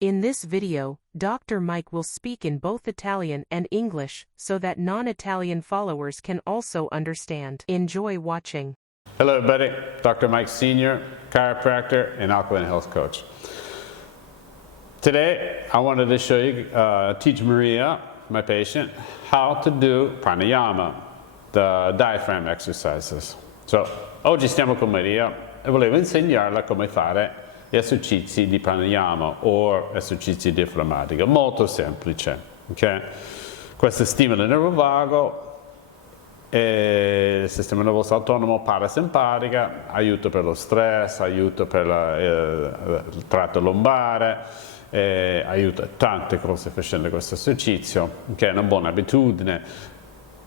In this video, Dr. Mike will speak in both Italian and English so that non-Italian followers can also understand. Enjoy watching. Hello everybody, Dr. Mike Sr., chiropractor and alkaline health coach. Today I wanted to show you, teach Maria, my patient, how to do Pranayama, the diaphragm exercises. So, oggi stiamo con Maria e volevo insegnarla come fare gli esercizi di Pranayama o esercizi diaframmatici, molto semplice. Okay? Questo stimola il nervo vago, e il sistema nervoso autonomo parasimpatica, aiuto per lo stress, aiuto per il tratto lombare, aiuta tante cose facendo questo esercizio, che è una buona abitudine.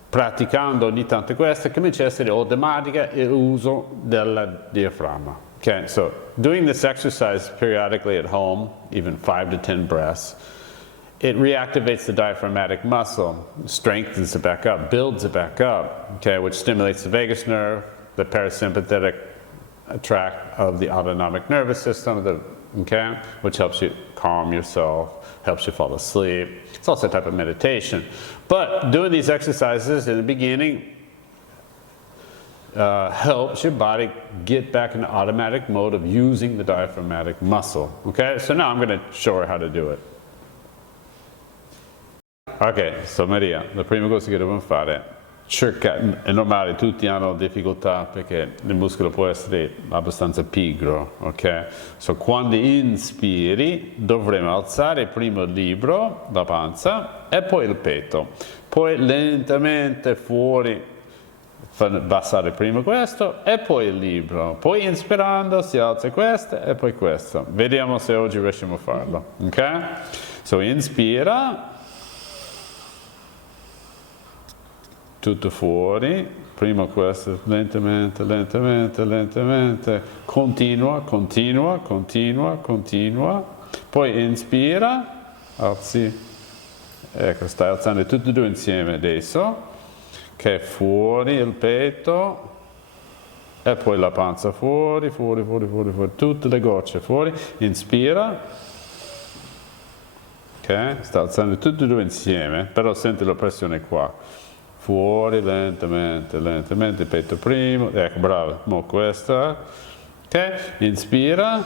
Praticando ogni tanto questo comincia a essere automatica l'uso del diaframma. Okay, so doing this exercise periodically at home, even 5 to 10 breaths, it reactivates the diaphragmatic muscle, strengthens it back up, builds it back up, okay, which stimulates the vagus nerve, the parasympathetic tract of the autonomic nervous system, okay, which helps you calm yourself, helps you fall asleep. It's also a type of meditation. But doing these exercises in the beginning helps your body get back in the automatic mode of using the diaphragmatic muscle. Okay, so now I'm going to show her how to do it. Ok, so Maria, la prima cosa che dobbiamo fare, è normale, tutti hanno difficoltà perché il muscolo può essere abbastanza pigro, ok? So quando inspiri dovremo alzare prima il libro, la panza, e poi il petto. Poi lentamente fuori, abbassare prima questo e poi il libro. Poi inspirando si alza questo e poi questo. Vediamo se oggi riusciamo a farlo, ok? So inspira. Tutto fuori, prima questo, lentamente, lentamente, lentamente, continua, continua, continua, continua, poi inspira, alzi, ecco, stai alzando tutti e due insieme adesso, che è fuori il petto, e poi la panza fuori, fuori, fuori, fuori, fuori, tutte le gocce fuori, inspira, ok, sta alzando tutti e due insieme, però senti la pressione qua. Fuori lentamente, lentamente, petto primo, ecco, bravo, mo questa, ok, inspira,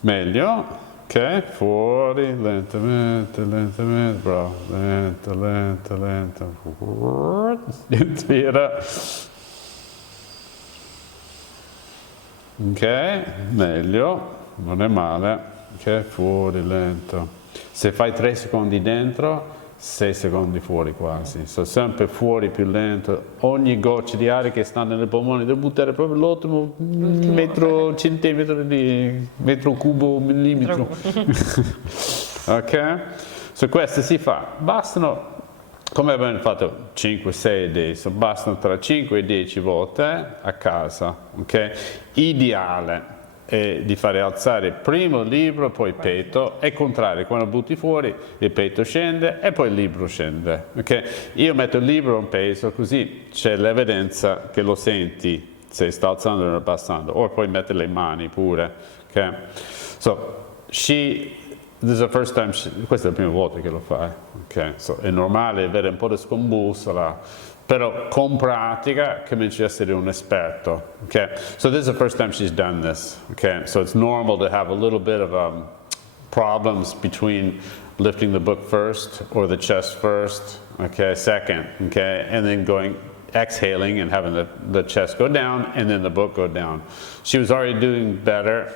meglio, ok, fuori lentamente, lentamente, bravo, lento, lento, lento, inspira, ok, meglio, non è male, ok, fuori lento. Se fai 3 secondi dentro, 6 secondi fuori quasi, so sempre fuori più lento, ogni goccia di aria che sta nelle polmoni devo buttare proprio l'ultimo metro, centimetro di metro cubo, millimetro. Ok? So questo si fa, bastano, come abbiamo fatto 5-6 adesso, bastano tra 5 e 10 volte a casa, ok? Ideale è di fare alzare prima il libro, poi il petto, e contrario, quando butti fuori il petto scende e poi il libro scende. Okay? Io metto il libro un peso, così c'è l'evidenza che lo senti se sta alzando o abbassando, o puoi mettere le mani pure. Okay? So, this is the first time, questa è la prima volta che lo fa. Okay? So, è normale avere un po' di scombussola, però con pratica comincia a essere un esperto. Okay? So this is the first time she's done this. Okay? So it's normal to have a little bit of problems between lifting the book first or the chest first, okay, second, okay, and then exhaling and having the chest go down and then the book go down. She was already doing better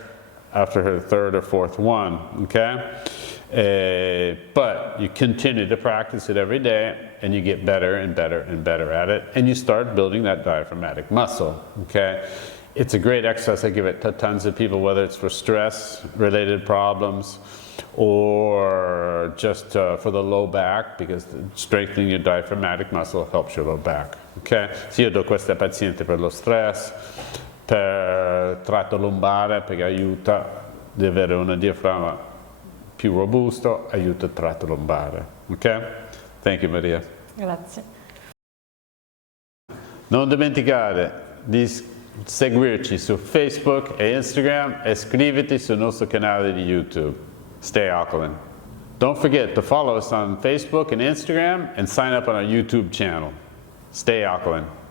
after her third or fourth one, okay? But you continue to practice it every day and you get better and better and better at it, and you start building that diaphragmatic muscle, okay? It's a great exercise. I give it to tons of people, whether it's for stress related problems or just for the low back, because strengthening your diaphragmatic muscle helps your low back, okay? So io do questa paziente per lo stress, per tratto lombare, perché aiuta ad avere una diaframma più robusto, aiuta il tratto lombare. Ok? Thank you Maria. Grazie. Non dimenticare di seguirci su Facebook e Instagram e iscriviti sul nostro canale di YouTube. Stay alkaline. Don't forget to follow us on Facebook and Instagram and sign up on our YouTube channel. Stay alkaline.